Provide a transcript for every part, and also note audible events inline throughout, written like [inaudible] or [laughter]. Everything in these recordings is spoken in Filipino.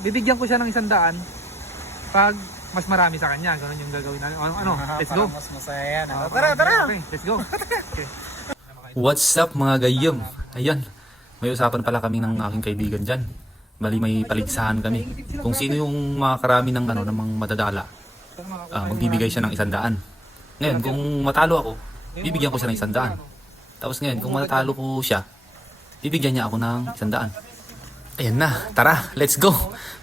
bibigyan ko siya ng isang daan pag mas marami sa kanya. Ganun yung gagawin natin. Ano, ano [laughs] let's go. Mas masaya yan. Ah, Tara, tara! Okay, let's go. [laughs] Okay. What's up mga gayom? Ayan, may usapan pala kami ng aking kaibigan dyan. Bali may paligsahan kami. Kung sino yung makakarami ng ano, ng mga madadala, ah, magbibigay siya ng isang daan. Ngayon, kung matalo ako, bibigyan ko siya ng isang daan. Tapos ngayon, kung matalo ko siya, bibigyan niya ako ng isang daan. Ayan na, tara, let's go.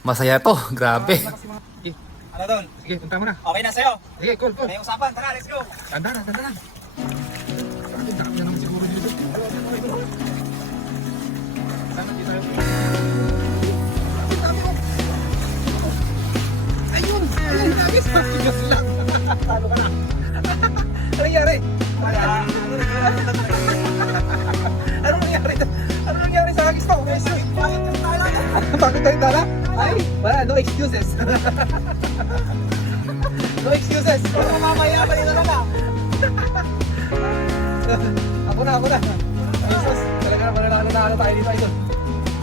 Masaya to, grabe. Sige, Ano tol? sige, punta mo na. Okay na sa'yo. Sige, call, call. May usapan. Tara, let's go. Tanda na, tanda na. Dami na naman siguro dito. Sana dito tayo. Ayun! Ayun, nagis. Tigas lang. Talo ka na. Ano nangyari? Ano nangyari? Ano nangyari ko? [laughs] Bakit tayo tala? Ay, wala, no excuses. [laughs] no excuses. Puro mamaya pa rin na lang. [laughs] ako na, ako na. Jesus, talaga naman na nanalo tayo dito, idol.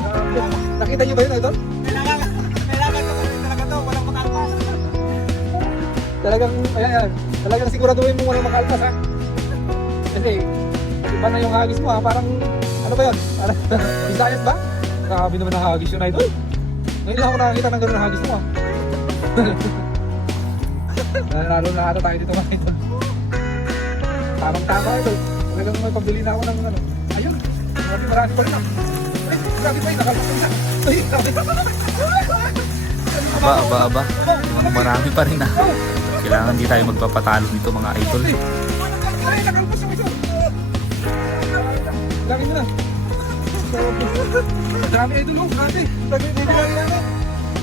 Um, nakita niyo ba yun, idol? Kailangan, kailangan to. Talaga to. Walang makalpas. Talagang, ayan, ayan. Talagang siguraduhin mo walang makalpas, ha? Kasi, iba na yung hagis mo, ha? Parang, ano ba yun? Visayas ba? Grabe naman ang hagis yun, idol. Ngayon lang ako nakakita ng ganun ang hagis mo, [laughs] ha? Nanalo na ata tayo dito, mga idol. Tamang tama, idol. Talagang may pambili na ako ng ano. Ayun, marami marami pa rin, ha? Ay, grabe pa yun, nakalpas na. Ay, grabe. Aba, aba, aba. Mukhang marami pa rin ah. Kailangan di tayo magpapatalo dito mga idol. Ay, nakalpas yung isa. Dami na. [laughs] Dami idol mo, grabe. Dami dito lang namin.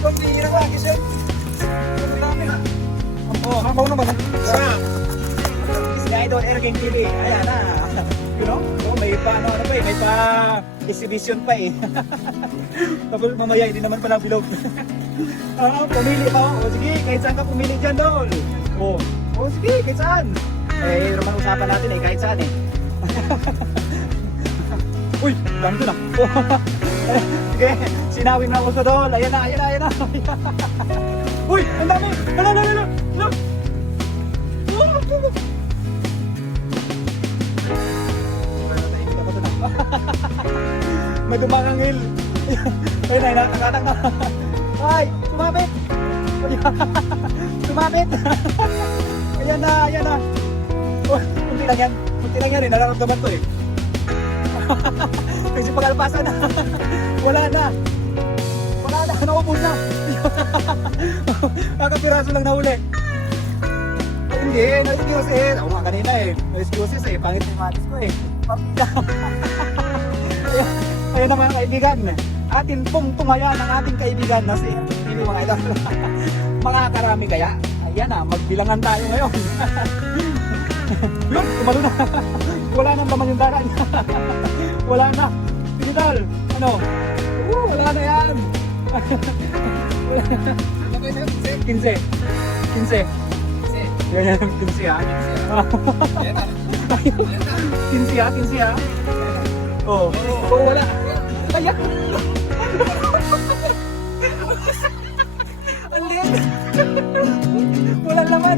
Pag hihira ko, agis yan. Ang dami ha. Oh, habaw naman ha. Sa si Idol Erging TV. Ayan na. You know? Oh, may pa ano, ano pa eh. May pa exhibition pa eh. [laughs] Tapos mamaya hindi naman pala bilog. [laughs] ah, pumili pa. O sige, kahit saan ka pumili dyan, Dol. O, o sige, kahit saan. Eh, naman usapan natin eh, kahit saan eh. Uy, dami ko na. [laughs] sige, sinawin na ako sa Dol. Ayan na, ayan na, ayan na. [laughs] Uy, ang dami. Hala, hala, hala. hala. [laughs] May dumangangil. Ayun ay, nakakatang na. Ay, sumabit. sumabit. ayan na, ayan na. Oh, kunti lang yan. Kunti lang yan eh, nararamdaman to eh. [laughs] Kasi pagalpasan na. [laughs] Wala na. Wala na, naubos na. [laughs] Kakapiraso lang nahuli. Hindi, no excuses. Ako nga kanina eh. No excuses eh. Pangit yung matis ko eh. Pamilya. Ayun, ayun na mga kaibigan. Atin pong tumaya ng ating kaibigan na si Pili mga idol. mga karami kaya. Ayan na, magbilangan tayo ngayon. Yun, tumalo na. Wala nang laman yung daran. [laughs] wala na. Digital, ano? Oo, wala na yan. 15. 15. Ganyan, 15 ha. 15 ha, 15 ha. Oo. Oh. Oh, wala. Ayan. [laughs] Ang liit. [laughs] Wala laman.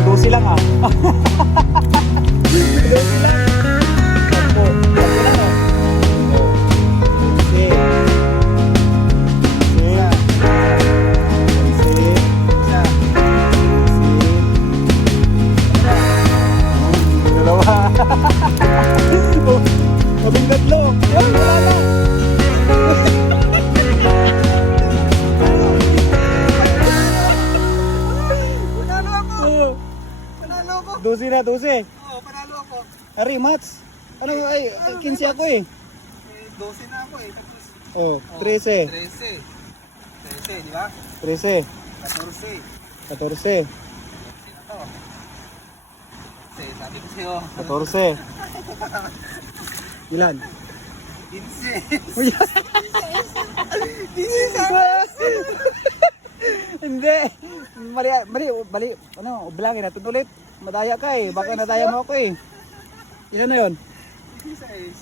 Dalawang dosi lang ha. Labing tatlo. Yan, wala na. 12 na, 12. Oo, panalo ako. Ari, Mats. Ano, ay, 15 ako eh. Eh, 12 na ako eh. Tapos, Oh, oh, 13. 13. 13, di ba? 13. 14. 14. 14 na to. Kasi sabi ko sa'yo, 14. [laughs] Ilan? 15. Uy! [laughs] Hindi. Mali, mali, mali. Ano, bilangin natin ulit. Madaya ka eh. Baka nadaya mo ako eh. Ilan na yun? 16.